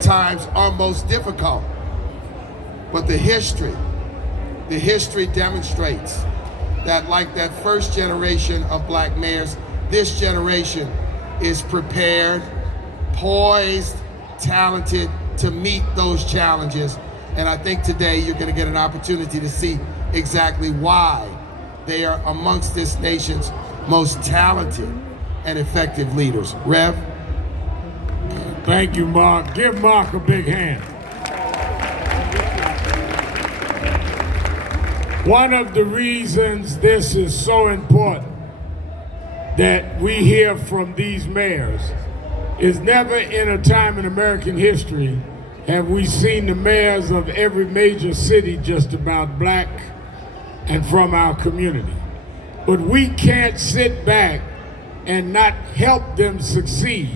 times are most difficult. But the history demonstrates that, like that first generation of black mayors, this generation is prepared, poised, talented to meet those challenges. And I think today you're going to get an opportunity to see exactly why they are amongst this nation's most talented and effective leaders. Rev? Thank you, Mark. Give Mark a big hand. One of the reasons this is so important that we hear from these mayors is never in a time in American history have we seen the mayors of every major city just about black and from our community. But we can't sit back and not help them succeed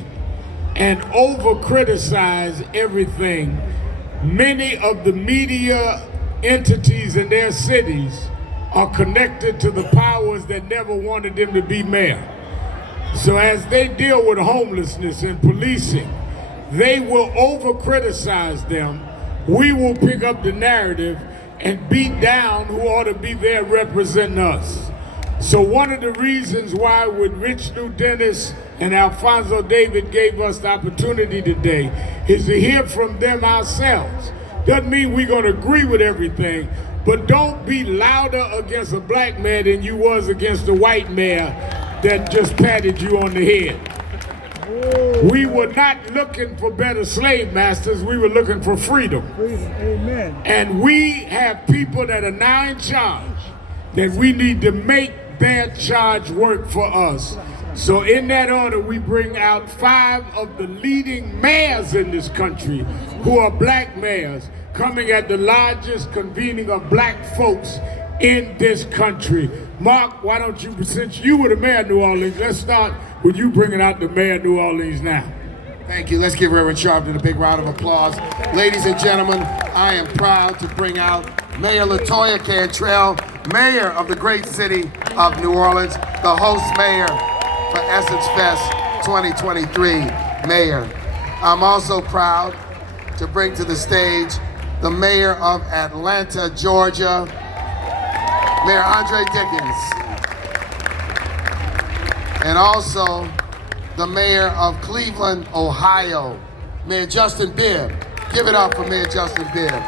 and over-criticize everything. Many of the media entities in their cities are connected to the powers that never wanted them to be mayor. So as they deal with homelessness and policing, they will over-criticize them. We will pick up the narrative and beat down who ought to be there representing us. So one of the reasons why with Rich Lou Dennis and Alfonso David gave us the opportunity today is to hear from them ourselves. Doesn't mean we're going to agree with everything, but don't be louder against a black man than you was against a white mayor that just patted you on the head. We were not looking for better slave masters, we were looking for freedom. Amen. And we have people that are now in charge that we need to make their charge work for us. So in that order, we bring out 5 of the leading mayors in this country who are black mayors coming at the largest convening of black folks in this country. Mark, why don't you, since you were the mayor of New Orleans, let's start with you bringing out the mayor of New Orleans now. Thank you. Let's give Reverend Sharpton a big round of applause. Ladies and gentlemen, I am proud to bring out Mayor LaToya Cantrell, mayor of the great city of New Orleans, the host mayor for Essence Fest 2023 mayor. I'm also proud to bring to the stage the mayor of Atlanta, Georgia, Mayor Andre Dickens, and also the mayor of Cleveland, Ohio, Mayor Justin Bibb. Give it up for Mayor Justin Bibb.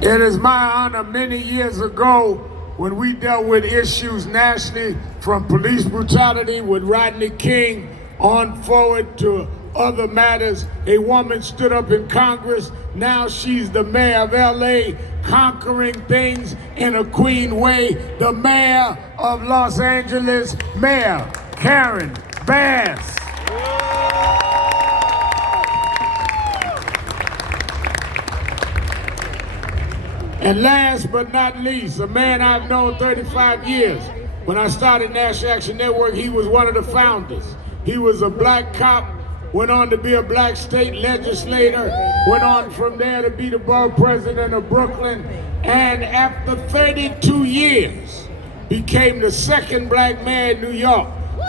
It is my honor many years ago when we dealt with issues nationally from police brutality with Rodney King on forward to other matters. A woman stood up in Congress. Now she's the mayor of LA, conquering things in a queen way. The mayor of Los Angeles, Mayor Karen Bass. And last but not least, a man I've known 35 years. When I started National Action Network, he was one of the founders. He was a black cop, went on to be a black state legislator, went on from there to be the borough president of Brooklyn, and after 32 years, became the second black mayor in New York.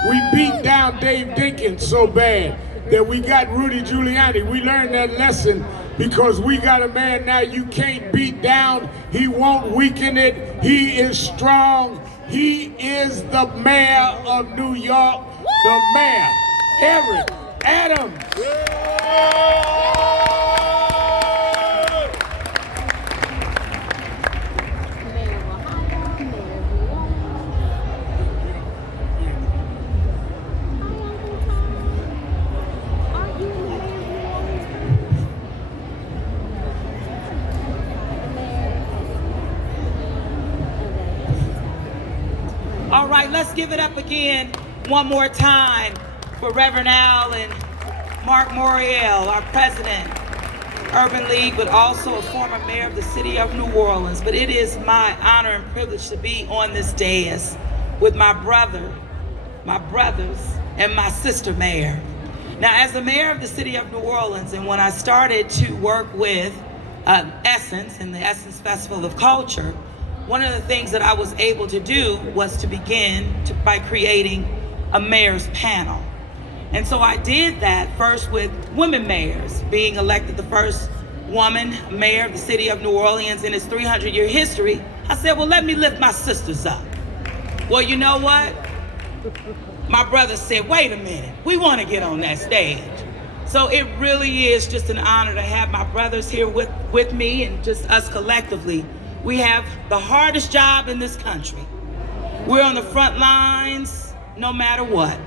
We beat down Dave Dinkins so bad that we got Rudy Giuliani. We learned that lesson because we got a man now you can't beat down. He won't weaken it. He is strong. He is the mayor of New York, the mayor, Eric Adams. All right, let's give it up again one more time for Reverend Al and Mark Morial, our president, Urban League, but also a former mayor of the city of New Orleans. But it is my honor and privilege to be on this dais with my brothers, and my sister mayor. Now, as the mayor of the city of New Orleans, and when I started to work with Essence and the Essence Festival of Culture, one of the things that I was able to do was to begin by creating a mayor's panel. And so I did that first with women mayors, being elected the first woman mayor of the city of New Orleans in its 300-year history. I said, well, let me lift my sisters up. Well, you know what? My brother said, wait a minute, we want to get on that stage. So it really is just an honor to have my brothers here with me and just us collectively. We have the hardest job in this country. We're on the front lines no matter what.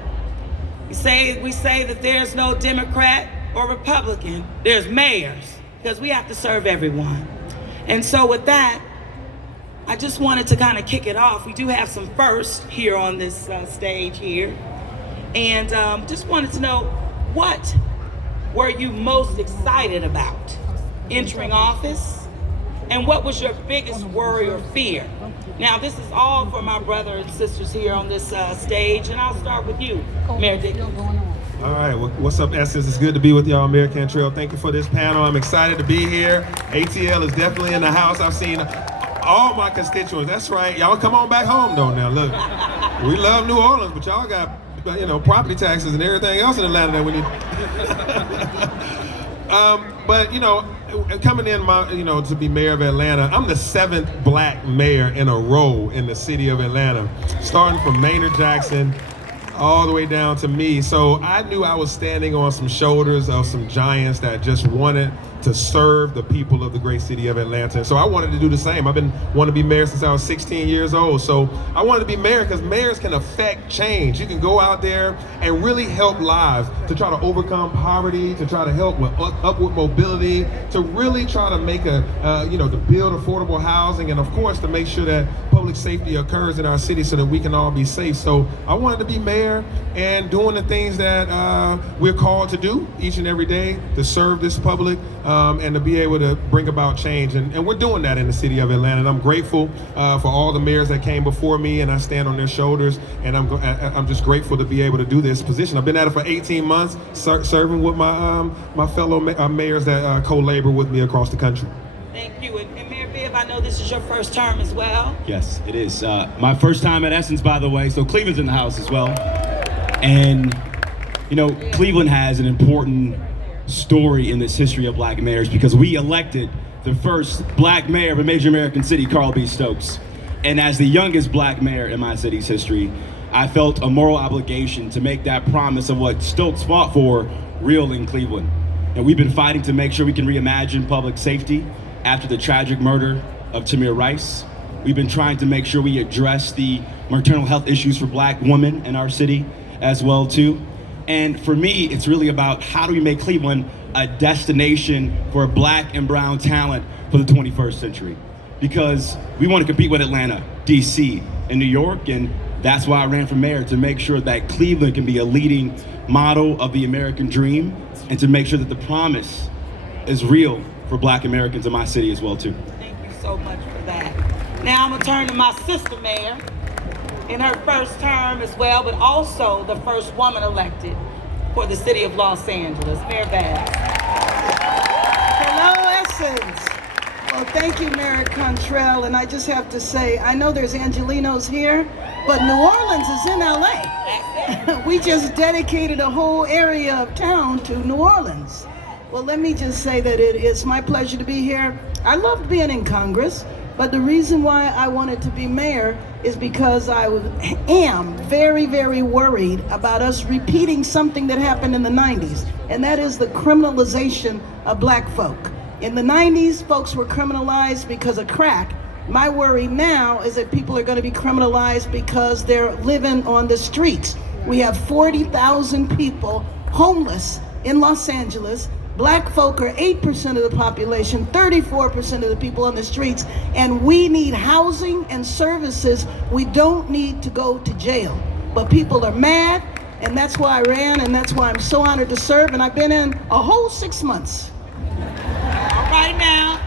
We say that there's no Democrat or Republican, there's mayors, because we have to serve everyone. And so with that, I just wanted to kind of kick it off. We do have some firsts here on this stage here. And just wanted to know, what were you most excited about entering office? And what was your biggest worry or fear? Now, this is all for my brother and sisters here on this stage, and I'll start with you, Mayor Dickens. All right, well, what's up, Essence? It's good to be with y'all, Mayor Cantrell. Thank you for this panel. I'm excited to be here. ATL is definitely in the house. I've seen all my constituents. That's right. Y'all come on back home, though, now. Look, we love New Orleans, but y'all got, property taxes and everything else in Atlanta that we need. But, coming in, to be mayor of Atlanta, I'm the 7th black mayor in a row in the city of Atlanta, starting from Maynard Jackson all the way down to me. So I knew I was standing on some shoulders of some giants that just wanted to serve the people of the great city of Atlanta. So I wanted to do the same. I've been wanting to be mayor since I was 16 years old. So I wanted to be mayor because mayors can affect change. You can go out there and really help lives, to try to overcome poverty, to try to help with upward mobility, to really try to make to build affordable housing, and of course to make sure that public safety occurs in our city so that we can all be safe. So I wanted to be mayor and doing the things that we're called to do each and every day, to serve this public, and to be able to bring about change. And we're doing that in the city of Atlanta. And I'm grateful for all the mayors that came before me, and I stand on their shoulders. And I'm just grateful to be able to do this position. I've been at it for 18 months, serving with my fellow mayors that co-labor with me across the country. Thank you. And Mayor Bibb, I know this is your first term as well. Yes, it is. My first time at Essence, by the way, so Cleveland's in the house as well. And, Cleveland has an important story in this history of black mayors, because we elected the first black mayor of a major American city, Carl B. Stokes. And as the youngest black mayor in my city's history, I felt a moral obligation to make that promise of what Stokes fought for real in Cleveland. And we've been fighting to make sure we can reimagine public safety after the tragic murder of Tamir Rice. We've been trying to make sure we address the maternal health issues for black women in our city as well too. And for me, it's really about how do we make Cleveland a destination for black and brown talent for the 21st century? Because we want to compete with Atlanta, DC, and New York, and that's why I ran for mayor, to make sure that Cleveland can be a leading model of the American dream, and to make sure that the promise is real for black Americans in my city as well too. Thank you so much for that. Now I'm gonna turn to my sister mayor in her first term as well, but also the first woman elected for the city of Los Angeles, Mayor Bass. Hello, Essence. Well, thank you, Mayor Cantrell. And I just have to say, I know there's Angelinos here, but New Orleans is in LA. We just dedicated a whole area of town to New Orleans. Well, let me just say that it is my pleasure to be here. I loved being in Congress, but the reason why I wanted to be mayor is because I am very, very worried about us repeating something that happened in the 90s, and that is the criminalization of black folk. In the 90s, folks were criminalized because of crack. My worry now is that people are going to be criminalized because they're living on the streets. We have 40,000 people homeless in Los Angeles. Black folk are 8% of the population, 34% of the people on the streets, and we need housing and services. We don't need to go to jail. But people are mad, and that's why I ran, and that's why I'm so honored to serve, and I've been in a whole 6 months. All right now,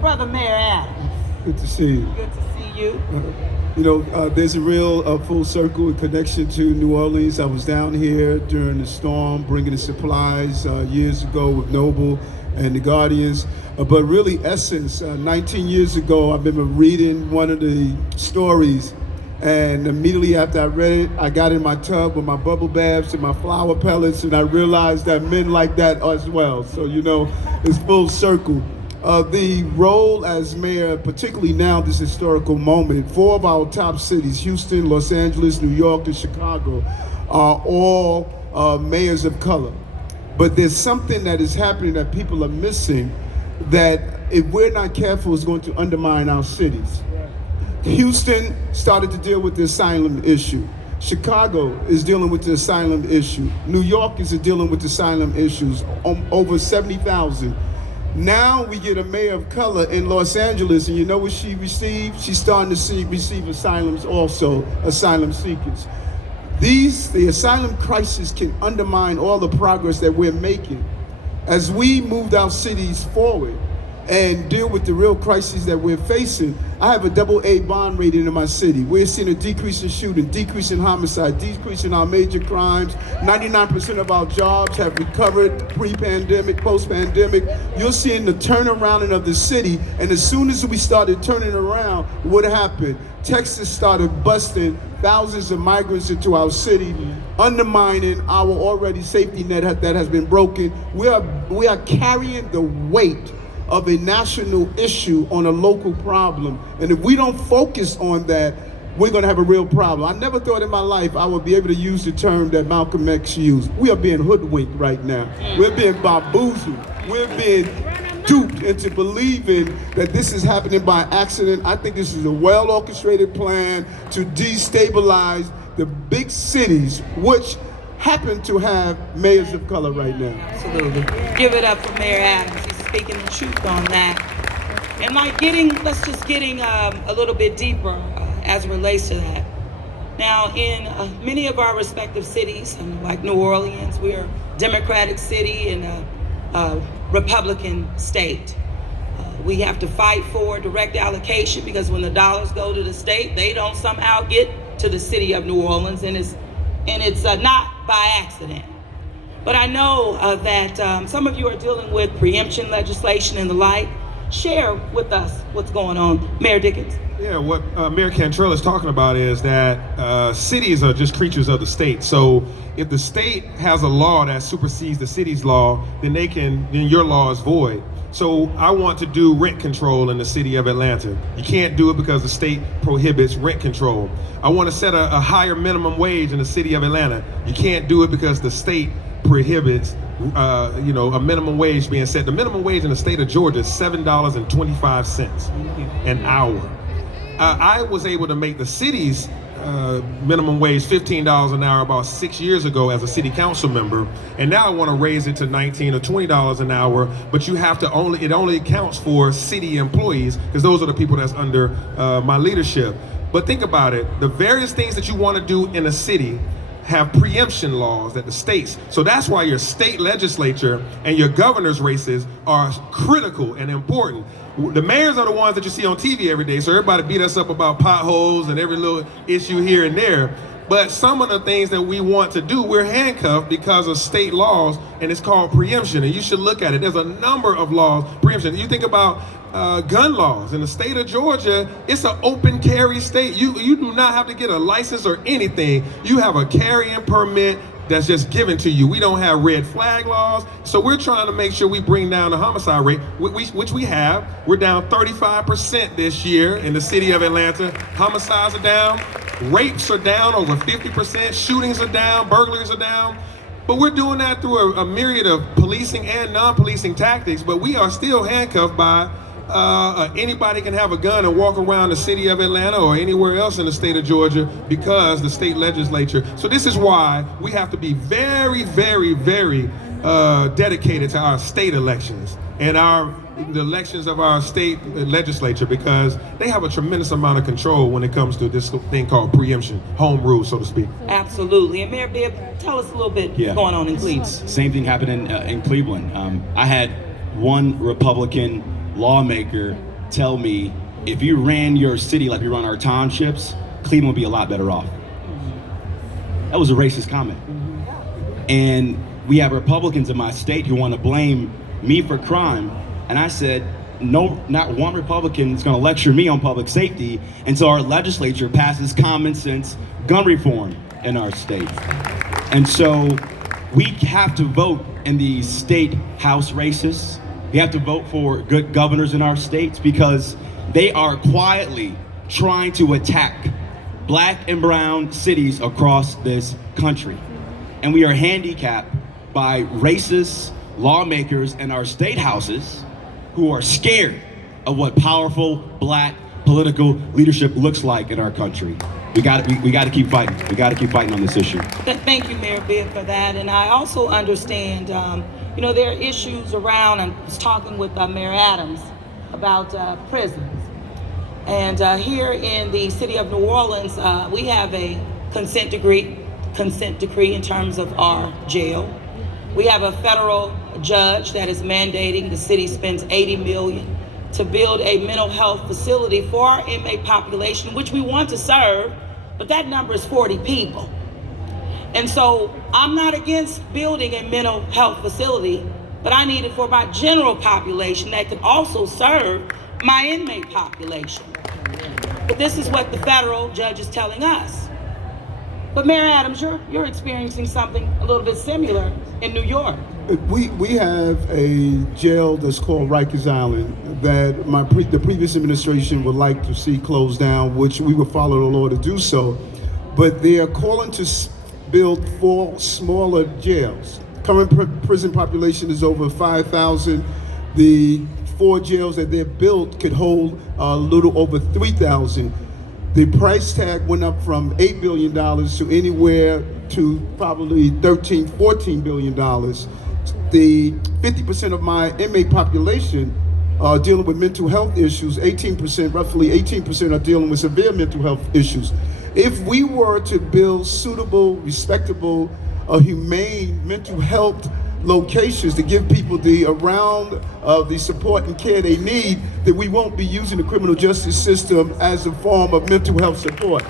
Brother Mayor Adams. Good to see you. Good to see you. There's a real full circle and connection to New Orleans. I was down here during the storm, bringing the supplies years ago with Noble and the Guardians. But really, Essence, 19 years ago, I remember reading one of the stories, And immediately after I read it, I got in my tub with my bubble baths and my flower pellets, and I realized that men like that as well. So, you know, it's full circle. The role as mayor, particularly now, this historical moment, 4 of our top cities, Houston, Los Angeles, New York, and Chicago, are all mayors of color. But there's something that is happening that people are missing that if we're not careful is going to undermine our cities. Houston started to deal with the asylum issue. Chicago is dealing with the asylum issue. New York is dealing with the asylum issues, over 70,000. Now we get a mayor of color in Los Angeles, and you know what she received? She's starting to receive asylums also, asylum seekers. The asylum crisis can undermine all the progress that we're making. As we moved our cities forward and deal with the real crises that we're facing, I have a AA bond rating in my city. We're seeing a decrease in shooting, decrease in homicide, decrease in our major crimes. 99% of our jobs have recovered pre-pandemic, post-pandemic. You're seeing the turnaround of the city, and as soon as we started turning around, what happened? Texas started busting thousands of migrants into our city, undermining our already safety net that has been broken. We are carrying the weight of a national issue on a local problem. And if we don't focus on that, we're gonna have a real problem. I never thought in my life I would be able to use the term that Malcolm X used. We are being hoodwinked right now. We're being bamboozled. We're being duped into believing that this is happening by accident. I think this is a well-orchestrated plan to destabilize the big cities, which happen to have mayors of color right now. Absolutely. Give it up for Mayor Adams. He's speaking the truth on that. And let's just getting a little bit deeper as it relates to that. Now, in many of our respective cities, like New Orleans, we're a Democratic city and a Republican state. We have to fight for direct allocation because when the dollars go to the state, they don't somehow get to the city of New Orleans, and it's not by accident. But I know that some of you are dealing with preemption legislation and the like. Share with us what's going on, Mayor Dickens. Yeah, what Mayor Cantrell is talking about is that cities are just creatures of the state. So if the state has a law that supersedes the city's law, then your law is void. So I want to do rent control in the city of Atlanta. You can't do it because the state prohibits rent control. I want to set a higher minimum wage in the city of Atlanta. You can't do it because the state prohibits a minimum wage being set. The minimum wage in the state of Georgia is $7.25 an hour. I was able to make the city's minimum wage $15 an hour about 6 years ago as a city council member, and now I want to raise it to $19 or $20 an hour. But you have to it only accounts for city employees because those are the people that's under my leadership. But think about it: the various things that you want to do in a city have preemption laws at the states. So that's why your state legislature and your governor's races are critical and important. The mayors are the ones that you see on TV every day, so everybody beat us up about potholes and every little issue here and there. But some of the things that we want to do, we're handcuffed because of state laws, and it's called preemption. And you should look at it. There's a number of laws, preemption. You think about gun laws in the state of Georgia. It's an open carry state. You do not have to get a license or anything. You have a carrying permit that's just given to you. We don't have red flag laws. So we're trying to make sure we bring down the homicide rate, which we have. We're down 35% this year in the city of Atlanta. Homicides are down, rapes are down over 50%, shootings are down, burglaries are down. But we're doing that through a myriad of policing and non-policing tactics, but we are still handcuffed by anybody can have a gun and walk around the city of Atlanta or anywhere else in the state of Georgia because the state legislature. So this is why we have to be very, very, very dedicated to our state elections and the elections of our state legislature, because they have a tremendous amount of control when it comes to this thing called preemption, home rule, so to speak. Absolutely. And Mayor Bibb, tell us a little bit what's going on in Cleveland. Same thing happened in Cleveland. I had one Republican lawmaker tell me, if you ran your city like we run our townships, Cleveland would be a lot better off. That was a racist comment. And we have Republicans in my state who want to blame me for crime. And I said, not one Republican is going to lecture me on public safety until our legislature passes common sense gun reform in our state. And so we have to vote in these state house races. We have to vote for good governors in our states because they are quietly trying to attack black and brown cities across this country. And we are handicapped by racist lawmakers in our state houses who are scared of what powerful black political leadership looks like in our country. We got to keep fighting. We got to keep fighting on this issue. Thank you, Mayor Bibb, for that. And I also understand, there are issues around, I was talking with Mayor Adams about prisons. And here in the city of New Orleans, we have a consent decree in terms of our jail. We have a federal judge that is mandating the city spends $80 million to build a mental health facility for our inmate population, which we want to serve, but that number is 40 people. And so I'm not against building a mental health facility, but I need it for my general population that could also serve my inmate population. But this is what the federal judge is telling us. But Mayor Adams, you're experiencing something a little bit similar in New York. We have a jail that's called Rikers Island that the previous administration would like to see closed down, which we would follow the law to do so. But they are calling to build 4 smaller jails. Current prison population is over 5,000. The 4 jails that they've built could hold a little over 3,000. The price tag went up from $8 billion to anywhere to probably $13, $14 billion. The 50% of my inmate population are dealing with mental health issues. Roughly 18% are dealing with severe mental health issues. If we were to build suitable, respectable, humane mental health locations to give people the support and care they need, then we won't be using the criminal justice system as a form of mental health support.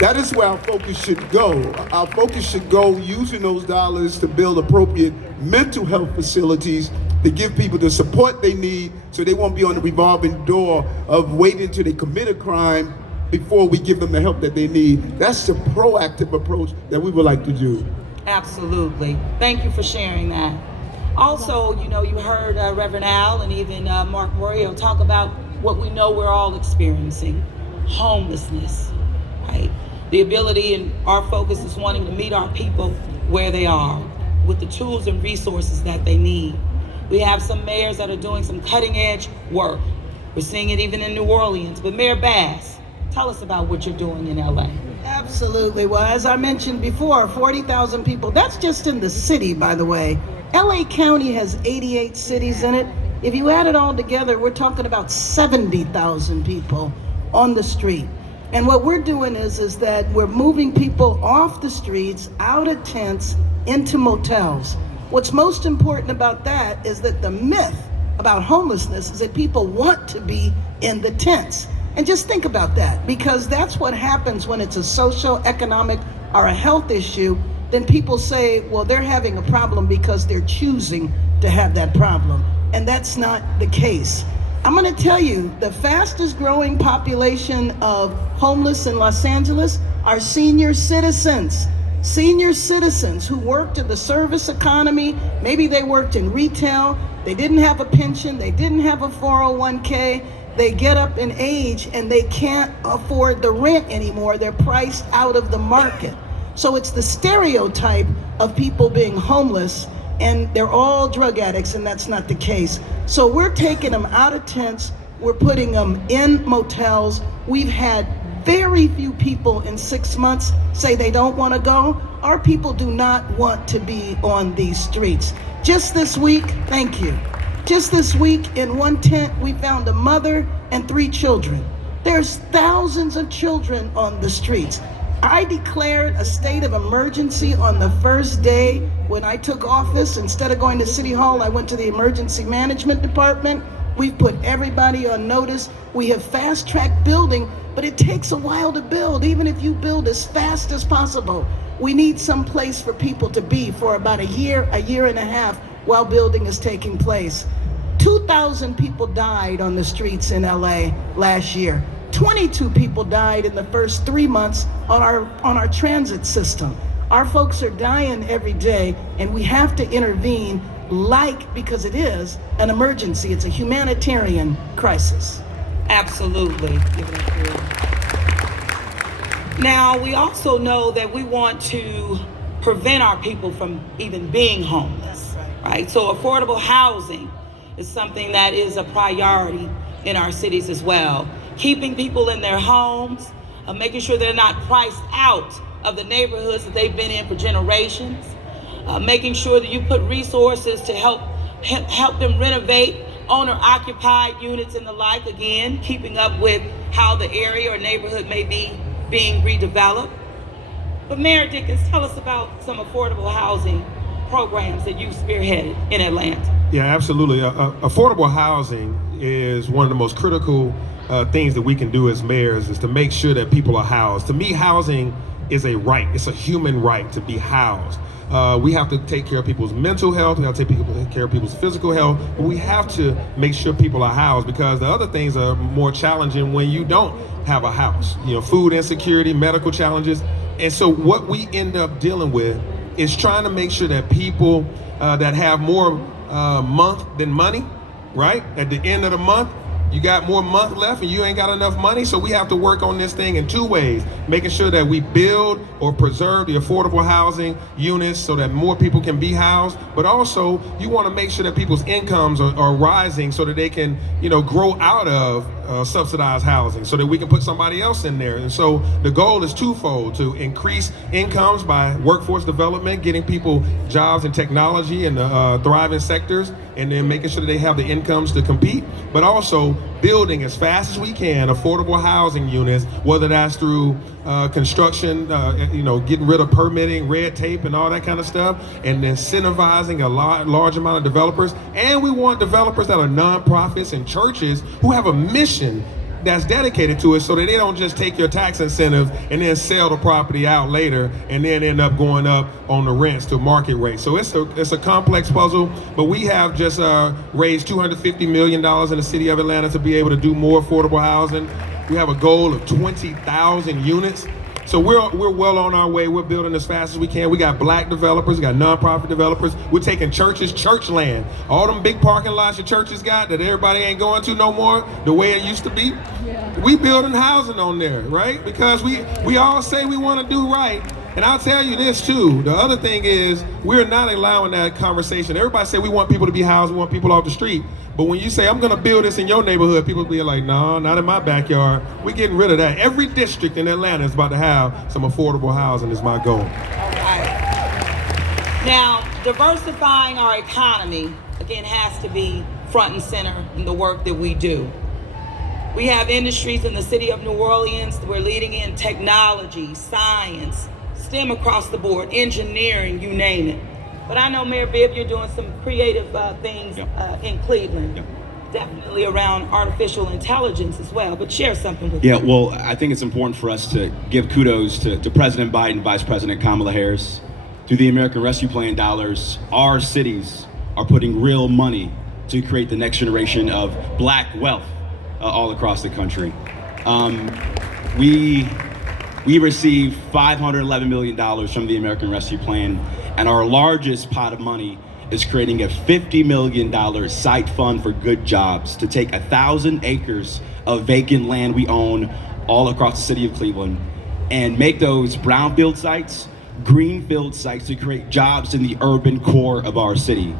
That is where our focus should go. Our focus should go using those dollars to build appropriate mental health facilities to give people the support they need so they won't be on the revolving door of waiting until they commit a crime before we give them the help that they need. That's the proactive approach that we would like to do. Absolutely. Thank you for sharing that. Also, you heard Reverend Al and even Mark Morial talk about what we know we're all experiencing, homelessness, right? The ability and our focus is wanting to meet our people where they are with the tools and resources that they need. We have some mayors that are doing some cutting edge work. We're seeing it even in New Orleans. But Mayor Bass, tell us about what you're doing in LA. Absolutely. Well, as I mentioned before, 40,000 people. That's just in the city, by the way. LA County has 88 cities in it. If you add it all together, we're talking about 70,000 people on the street. And what we're doing is that we're moving people off the streets, out of tents, into motels. What's most important about that is that the myth about homelessness is that people want to be in the tents. And just think about that, because that's what happens when it's a social, economic, or a health issue. Then people say, well, they're having a problem because they're choosing to have that problem. And that's not the case. I'm gonna tell you, the fastest growing population of homeless in Los Angeles are senior citizens. Senior citizens who worked in the service economy, maybe they worked in retail, they didn't have a pension, they didn't have a 401k, they get up in age and they can't afford the rent anymore, they're priced out of the market. So it's the stereotype of people being homeless and they're all drug addicts, and that's not the case. So we're taking them out of tents, we're putting them in motels. We've had very few people in 6 months say they don't want to go. Our people do not want to be on these streets. Just this week, thank you. Just this week in one tent, we found a mother and 3 children. There's thousands of children on the streets. I declared a state of emergency on the first day when I took office. Instead of going to City Hall, I went to the Emergency Management Department. We've put everybody on notice. We have fast-tracked building, but it takes a while to build. Even if you build as fast as possible, we need some place for people to be for about a year and a half while building is taking place. 2 2,000 people died on the streets in LA last year. 22 people died in the first 3 months on our transit system. Our folks are dying every day, and we have to intervene because it is an emergency. It's a humanitarian crisis. Absolutely. Give it up here. Now, we also know that we want to prevent our people from even being homeless, right? So affordable housing is something that is a priority in our cities as well. Keeping people in their homes, making sure they're not priced out of the neighborhoods that they've been in for generations, making sure that you put resources to help them renovate owner-occupied units and the like, again, keeping up with how the area or neighborhood may be being redeveloped. But Mayor Dickens, tell us about some affordable housing programs that you've spearheaded in Atlanta. Yeah, absolutely. Affordable housing is one of the most critical things that we can do as mayors, is to make sure that people are housed. To me, housing is a right. It's a human right to be housed. We have to take care of people's mental health. We have to take care of people's physical health. But we have to make sure people are housed, because the other things are more challenging when you don't have a house. You know, food insecurity, medical challenges. And so what we end up dealing with is trying to make sure that people that have more month than money, right? At the end of the month, you got more month left and you ain't got enough money. So we have to work on this thing in two ways, making sure that we build or preserve the affordable housing units so that more people can be housed. But also you want to make sure that people's incomes are rising so that they can, grow out of subsidized housing, so that we can put somebody else in there. And so the goal is twofold: to increase incomes by workforce development, getting people jobs in technology and thriving sectors, and then making sure that they have the incomes to compete, but also building as fast as we can affordable housing units, whether that's through construction, getting rid of permitting, red tape, and all that kind of stuff, and incentivizing a large amount of developers. And we want developers that are nonprofits and churches who have a mission that's dedicated to it, so that they don't just take your tax incentives and then sell the property out later and then end up going up on the rents to market rate. So it's a complex puzzle, but we have just raised $250 million in the city of Atlanta to be able to do more affordable housing. We have a goal of 20,000 units. So we're well on our way. We're building as fast as we can. We got black developers, we got nonprofit developers. We're taking churches, church land, all them big parking lots your churches got that everybody ain't going to no more, the way it used to be. Yeah. We building housing on there, right? Because we all say we want to do right. And I'll tell you this too. The other thing is, we're not allowing that conversation. Everybody say we want people to be housed, we want people off the street. But when you say, I'm gonna build this in your neighborhood, people be like, no, not in my backyard. We're getting rid of that. Every district in Atlanta is about to have some affordable housing, is my goal. All right. Now, diversifying our economy, again, has to be front and center in the work that we do. We have industries in the city of New Orleans. We're leading in technology, science, STEM across the board, engineering, you name it. But I know, Mayor Bibb, you're doing some creative things in Cleveland, definitely around artificial intelligence as well. But share something with me. Yeah, well, I think it's important for us to give kudos to President Biden, Vice President Kamala Harris. Through the American Rescue Plan dollars, our cities are putting real money to create the next generation of black wealth all across the country. We received $511 million from the American Rescue Plan, and our largest pot of money is creating a $50 million site fund for good jobs to take 1,000 acres of vacant land we own all across the city of Cleveland and make those brownfield sites, greenfield sites, to create jobs in the urban core of our city.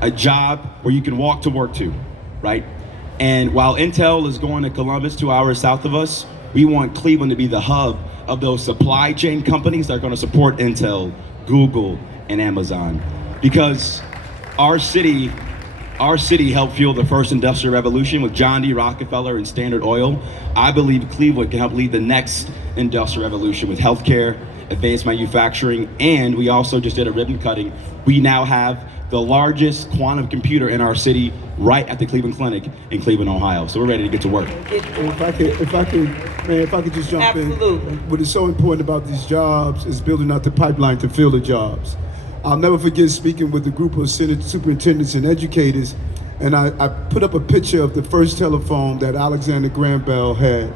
A job where you can walk to work to, right? And while Intel is going to Columbus, 2 hours south of us, we want Cleveland to be the hub of those supply chain companies that are going to support Intel, Google, and Amazon. Because our city helped fuel the first industrial revolution with John D. Rockefeller and Standard Oil. I believe Cleveland can help lead the next industrial revolution with healthcare, advanced manufacturing, and we also just did a ribbon cutting. We now have the largest quantum computer in our city right at the Cleveland Clinic in Cleveland, Ohio. So we're ready to get to work. If I could just jump Absolutely. in. What is so important about these jobs is building out the pipeline to fill the jobs. I'll never forget speaking with a group of superintendents and educators, And I put up a picture of the first telephone that Alexander Graham Bell had.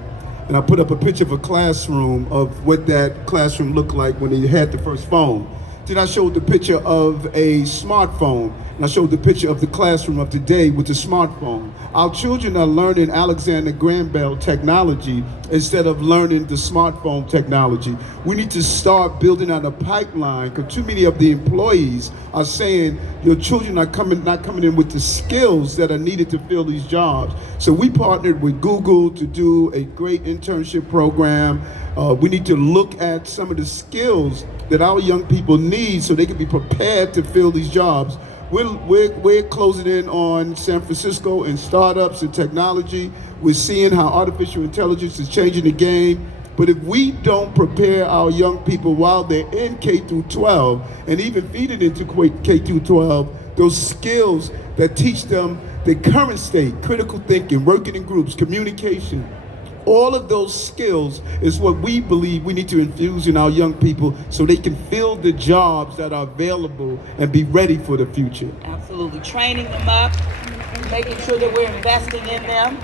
And I put up a picture of a classroom of what that classroom looked like when he had the first phone. Then I showed the picture of a smartphone, and I showed the picture of the classroom of today with the smartphone. Our children are learning Alexander Graham Bell technology instead of learning the smartphone technology. We need to start building out a pipeline, because too many of the employees are saying your children are not coming in with the skills that are needed to fill these jobs. So we partnered with Google to do a great internship program. We need to look at some of the skills that our young people need so they can be prepared to fill these jobs. We're closing in on San Francisco and startups and technology. We're seeing how artificial intelligence is changing the game. But if we don't prepare our young people while they're in K through 12 and even feed it into K through 12, those skills that teach them the current state, critical thinking, working in groups, communication, all of those skills is what we believe we need to infuse in our young people so they can fill the jobs that are available and be ready for the future. Absolutely. Training them up, making sure that we're investing in them.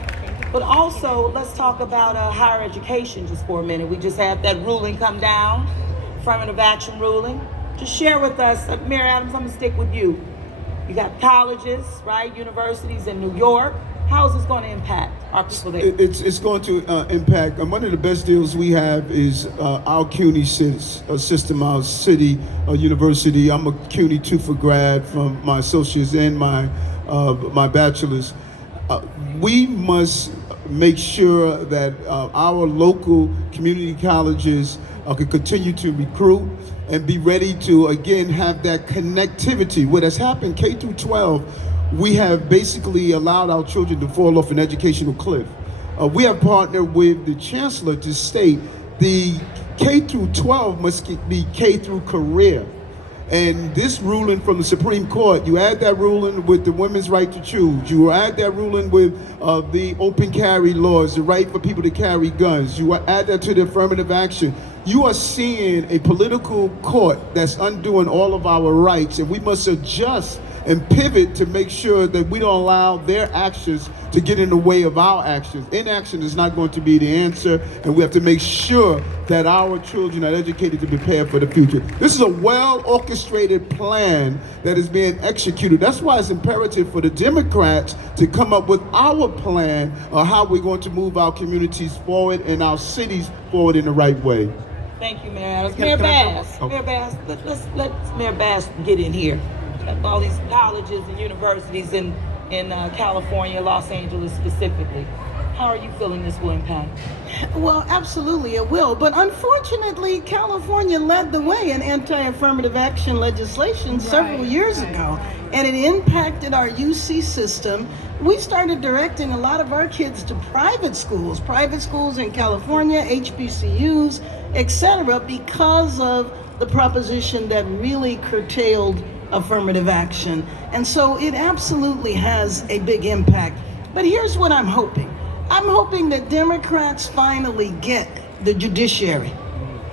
But also, let's talk about higher education just for a minute. We just had that ruling come down, affirmative action ruling. Just share with us, Mayor Adams, I'm gonna stick with you. You got colleges, right, universities in New York. How is this going to impact our people there? It's going to impact. One of the best deals we have is our CUNY system, our city university. I'm a CUNY 2 for grad from my associates and my bachelor's. We must make sure that our local community colleges can continue to recruit and be ready to, again, have that connectivity. What has happened K through 12, we have basically allowed our children to fall off an educational cliff. We have partnered with the chancellor to state the K through 12 must be K through career. And this ruling from the Supreme Court, you add that ruling with the women's right to choose, you add that ruling with the open carry laws, the right for people to carry guns, you add that to the affirmative action, you are seeing a political court that's undoing all of our rights, and we must adjust and pivot to make sure that we don't allow their actions to get in the way of our actions. Inaction is not going to be the answer, and we have to make sure that our children are educated to prepare for the future. This is a well-orchestrated plan that is being executed. That's why it's imperative for the Democrats to come up with our plan on how we're going to move our communities forward and our cities forward in the right way. Thank you, Mayor Adams. Mayor Bass, Mayor Bass, let Mayor Bass get in here. All these colleges and universities in California, Los Angeles specifically. How are you feeling this will impact? Well, absolutely it will. But unfortunately, California led the way in anti-affirmative action legislation several years ago, and it impacted our UC system. We started directing a lot of our kids to private schools in California, HBCUs, etc., because of the proposition that really curtailed affirmative action. And so it absolutely has a big impact. But here's what I'm hoping. I'm hoping that Democrats finally get the judiciary,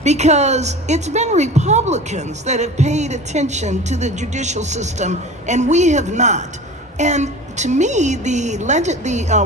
because it's been Republicans that have paid attention to the judicial system and we have not. And to me, the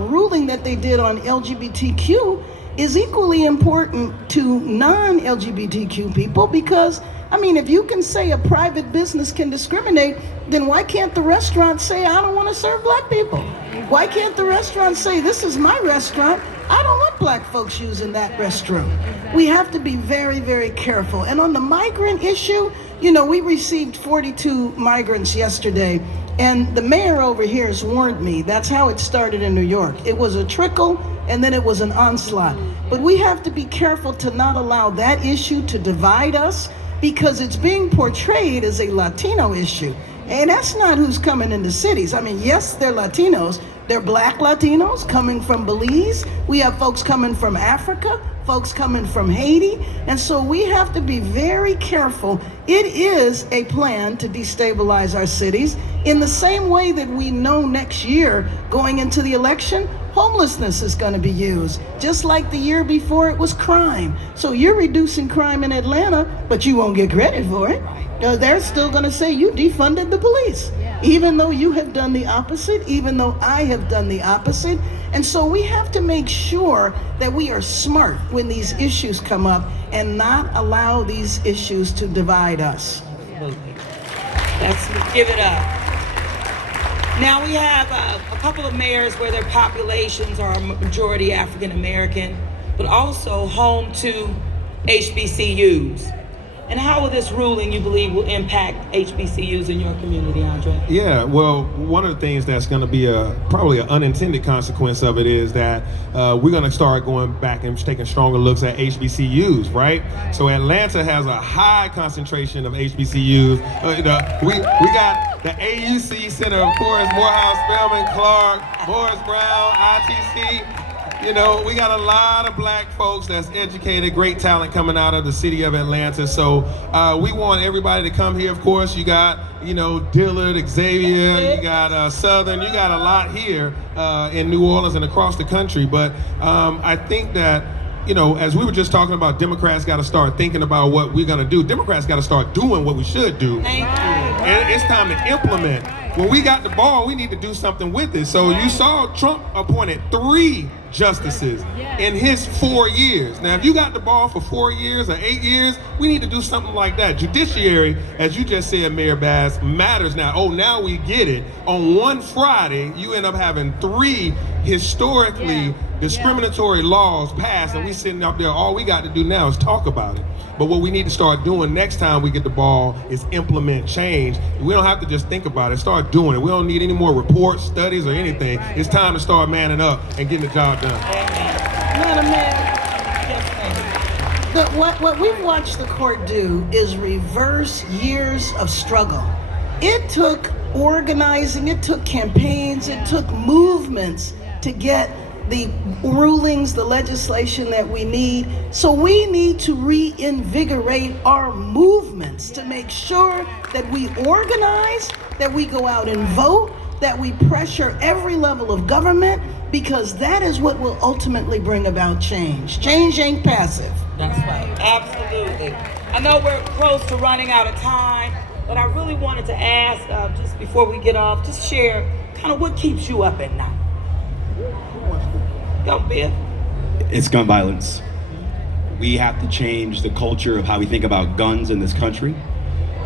ruling that they did on LGBTQ is equally important to non-LGBTQ people, because I mean, if you can say a private business can discriminate, then why can't the restaurant say, I don't want to serve black people? Why can't the restaurant say, this is my restaurant, I don't want black folks using that restroom? We have to be very, very careful. And on the migrant issue, you know, we received 42 migrants yesterday, and the mayor over here has warned me. That's how it started in New York. It was a trickle, and then it was an onslaught. But we have to be careful to not allow that issue to divide us, because it's being portrayed as a Latino issue. And that's not who's coming into cities. I mean, yes, they're Latinos. They're black Latinos coming from Belize. We have folks coming from Africa, folks coming from Haiti. And so we have to be very careful. It is a plan to destabilize our cities in the same way that we know next year going into the election, homelessness is going to be used, just like the year before it was crime. So you're reducing crime in Atlanta, but you won't get credit for it. They're still going to say you defunded the police. even though you have done the opposite, even though I have done the opposite. And so we have to make sure that we are smart when these issues come up and not allow these issues to divide us. Absolutely. Let's give it up. Now we have a couple of mayors where their populations are majority African American, but also home to HBCUs. And how will this ruling, you believe, will impact HBCUs in your community, Andre? Yeah, well, one of the things that's going to be probably an unintended consequence of it is that we're going to start going back and taking stronger looks at HBCUs, right? So Atlanta has a high concentration of HBCUs. We got the AUC Center, of course, Morehouse, Spelman, Clark, Morris Brown, ITC. You know, we got a lot of black folks that's educated, great talent coming out of the city of Atlanta. So we want everybody to come here. Of course, you got, Dillard, Xavier, you got Southern, you got a lot here in New Orleans and across the country. But I think that, as we were just talking about, Democrats got to start thinking about what we're going to do. Democrats got to start doing what we should do. Thank you. And it's time to implement. When we got the ball, we need to do something with it. So you saw Trump appointed 3 justices in his 4 years. Now, if you got the ball for 4 years or 8 years, we need to do something like that. Judiciary, as you just said, Mayor Bass, matters now. Oh, now we get it. On one Friday, you end up having 3 historically discriminatory laws passed, and we sitting up there, all we got to do now is talk about it. But what we need to start doing next time we get the ball is implement change. We don't have to just think about it, start doing it. We don't need any more reports, studies, or anything. It's time to start manning up and getting the job done. Madam Mayor, what we've watched the court do is reverse years of struggle. It took organizing, it took campaigns, it took movements to get the rulings, the legislation that we need. So we need to reinvigorate our movements to make sure that we organize, that we go out and vote, that we pressure every level of government, because that is what will ultimately bring about change. Change ain't passive. That's right. Absolutely. I know we're close to running out of time, but I really wanted to ask, just before we get off, just share kind of what keeps you up at night. Go, Bill. It's gun violence. We have to change the culture of how we think about guns in this country.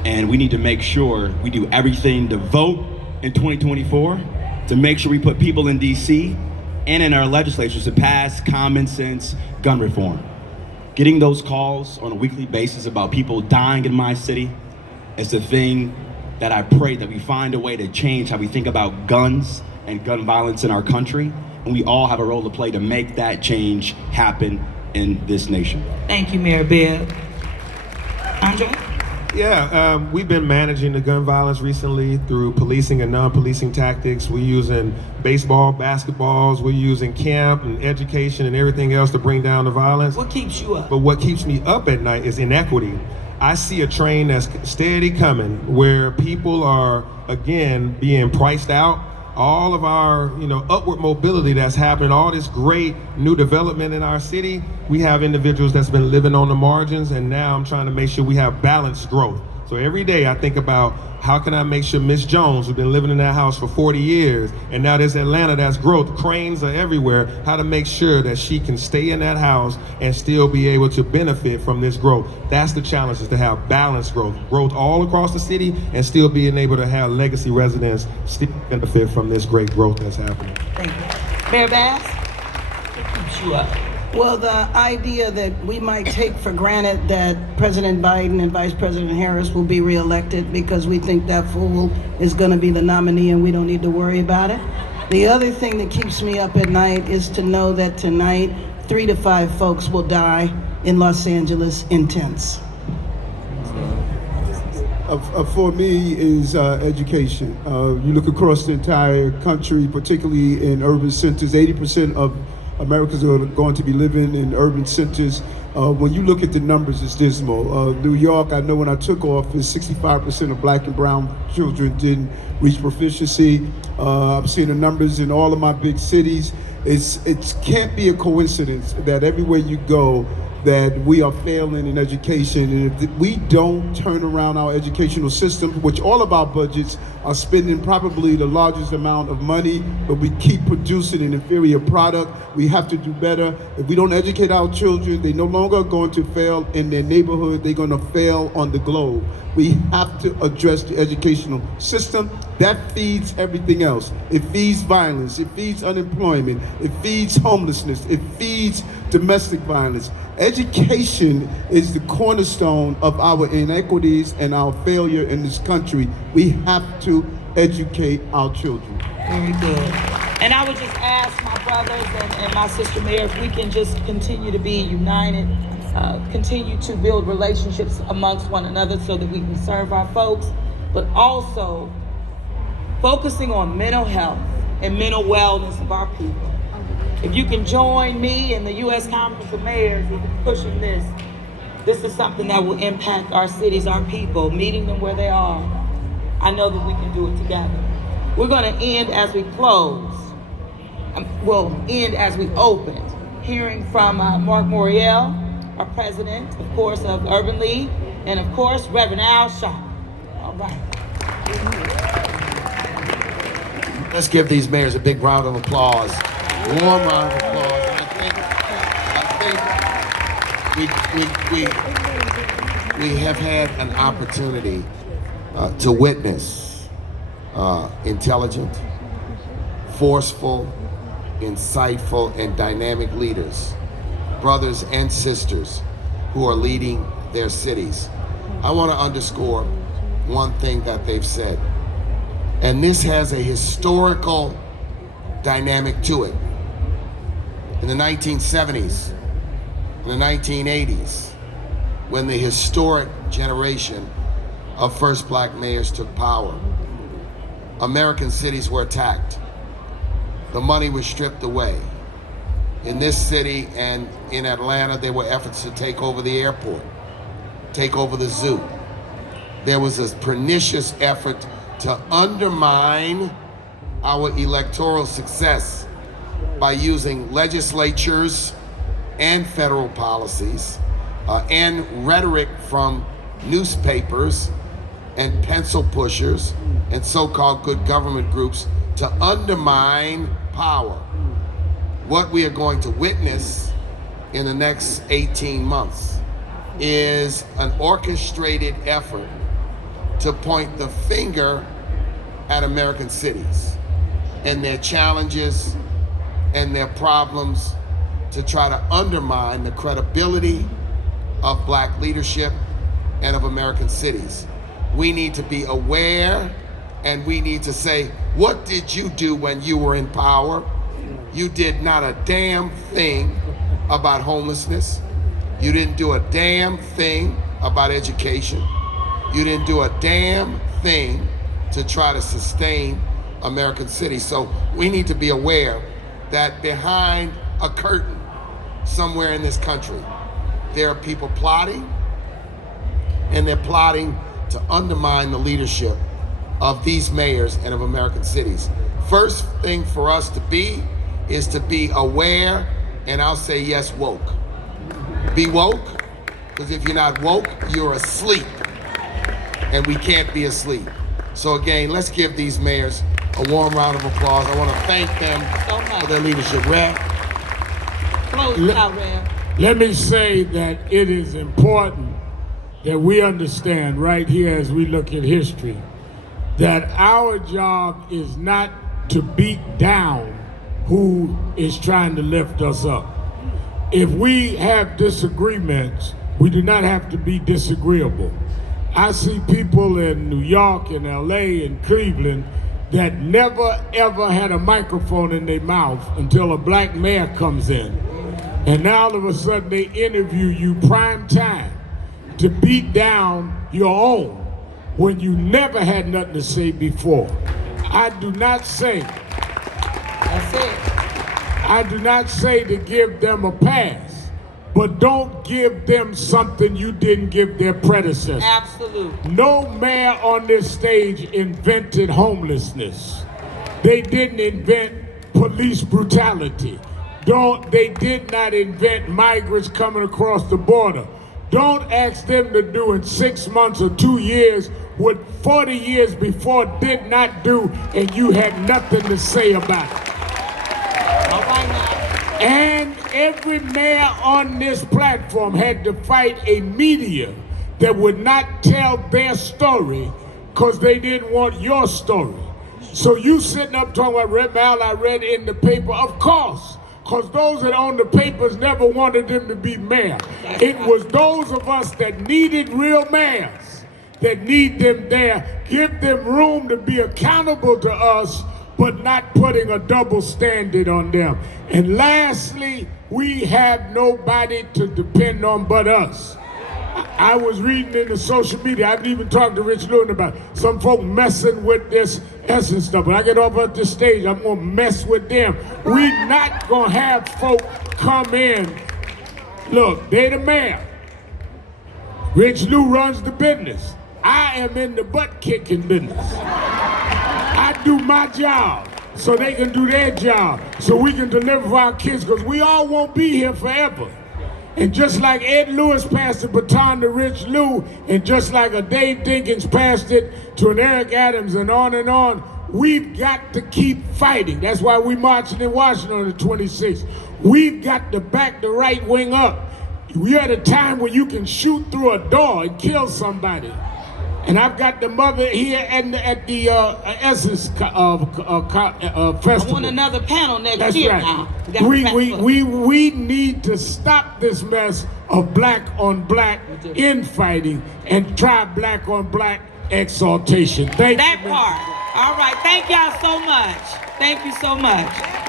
And we need to make sure we do everything to vote in 2024 to make sure we put people in DC and in our legislatures to pass common sense gun reform. Getting those calls on a weekly basis about people dying in my city is the thing that I pray that we find a way to change how we think about guns and gun violence in our country. And we all have a role to play to make that change happen in this nation. Thank you, Mayor Bill. Andre? Yeah, we've been managing the gun violence recently through policing and non-policing tactics. We're using baseball, basketballs, we're using camp and education and everything else to bring down the violence. What keeps you up? But what keeps me up at night is inequity. I see a train that's steady coming where people are, again, being priced out. All of our, upward mobility that's happening, all this great new development in our city, we have individuals that's been living on the margins, and now I'm trying to make sure we have balanced growth. So every day I think about how can I make sure Miss Jones, who's been living in that house for 40 years, and now there's Atlanta, that's growth, cranes are everywhere, how to make sure that she can stay in that house and still be able to benefit from this growth. That's the challenge, is to have balanced growth all across the city, and still being able to have legacy residents still benefit from this great growth that's happening. Thank you. Mayor Bass, what keeps you up? Well, the idea that we might take for granted that President Biden and Vice President Harris will be reelected because we think that fool is going to be the nominee and we don't need to worry about it. The other thing that keeps me up at night is to know that tonight 3 to 5 folks will die in Los Angeles in tents. For me is education. You look across the entire country, particularly in urban centers, 80% of Americans are going to be living in urban centers. When you look at the numbers, it's dismal. New York, I know when I took office, 65% of black and brown children didn't reach proficiency. I'm seeing the numbers in all of my big cities. It can't be a coincidence that everywhere you go, that we are failing in education, and if we don't turn around our educational system, which all of our budgets are spending probably the largest amount of money, but we keep producing an inferior product. We have to do better. If we don't educate our children, they no longer are going to fail in their neighborhood, they're going to fail on the globe. We have to address the educational system. That feeds everything else. It feeds violence, it feeds unemployment, it feeds homelessness, it feeds domestic violence. Education is the cornerstone of our inequities and our failure in this country. We have to educate our children. Very good. And I would just ask my brothers and my sister mayor if we can just continue to be united, continue to build relationships amongst one another so that we can serve our folks, but also focusing on mental health and mental wellness of our people. If you can join me and the U.S. Conference of Mayors in pushing this, this is something that will impact our cities, our people, meeting them where they are. I know that we can do it together. We're going to end as we close. We'll end as we open, hearing from Mark Morial, our president, of course, of Urban League, and of course, Reverend Al Sharp. All right. Let's give these mayors a big round of applause. Warm round of applause. And I think we have had an opportunity to witness intelligent, forceful, insightful, and dynamic leaders, brothers and sisters who are leading their cities. I want to underscore one thing that they've said, and this has a historical dynamic to it. In the 1970s, in the 1980s, when the historic generation of first black mayors took power, American cities were attacked. The money was stripped away. In this city and in Atlanta, there were efforts to take over the airport, take over the zoo. There was a pernicious effort to undermine our electoral success by using legislatures and federal policies and rhetoric from newspapers and pencil pushers and so-called good government groups to undermine power. What we are going to witness in the next 18 months is an orchestrated effort to point the finger at American cities and their challenges and their problems to try to undermine the credibility of black leadership and of American cities. We need to be aware, and we need to say, what did you do when you were in power? You did not a damn thing about homelessness. You didn't do a damn thing about education. You didn't do a damn thing to try to sustain American cities. So we need to be aware that behind a curtain somewhere in this country, there are people plotting, and they're plotting to undermine the leadership of these mayors and of American cities. First thing for us to be is to be aware, and I'll say yes, woke. Be woke, because if you're not woke, you're asleep, and we can't be asleep. So again, let's give these mayors a warm round of applause. I want to thank them for their leadership. Rev? Close out, Rev. Let me say that it is important that we understand right here as we look at history that our job is not to beat down who is trying to lift us up. If we have disagreements, we do not have to be disagreeable. I see people in New York and LA and Cleveland that never ever had a microphone in their mouth until a black mayor comes in. And now all of a sudden they interview you prime time to beat down your own when you never had nothing to say before. I do not say, That's it. I do not say to give them a pass, but don't give them something you didn't give their predecessor. Absolutely. No mayor on this stage invented homelessness. They didn't invent police brutality. They did not invent migrants coming across the border. Don't ask them to do in 6 months or 2 years what 40 years before did not do, and you had nothing to say about it. All right now. And every mayor on this platform had to fight a media that would not tell their story because they didn't want your story. So you sitting up talking about Red Mal, I read in the paper, of course, because those that own the papers never wanted them to be mayor. It was those of us that needed real mayors that need them there. Give them room to be accountable to us, but not putting a double standard on them. And lastly, we have nobody to depend on but us. I was reading in the social media, I haven't even talked to Rich Lewin about it. Some folk messing with this Essence stuff. When I get off at this stage, I'm gonna mess with them. We not gonna have folk come in. Look, they the mayor. Rich Lou runs the business. I am in the butt kicking business. I do my job so they can do their job, so we can deliver for our kids, because we all won't be here forever. And just like Ed Lewis passed the baton to Rich Lou, and just like a Dave Dinkins passed it to an Eric Adams, and on, we've got to keep fighting. That's why we marching in Washington on the 26th. We've got to back the right wing up. We're at a time where you can shoot through a door and kill somebody. And I've got the mother here at the Essence Festival. I want another panel next That's year right. now. We need to stop this mess of black on black infighting and try black on black exaltation. Thank you. That part. All right. Thank y'all so much. Thank you so much.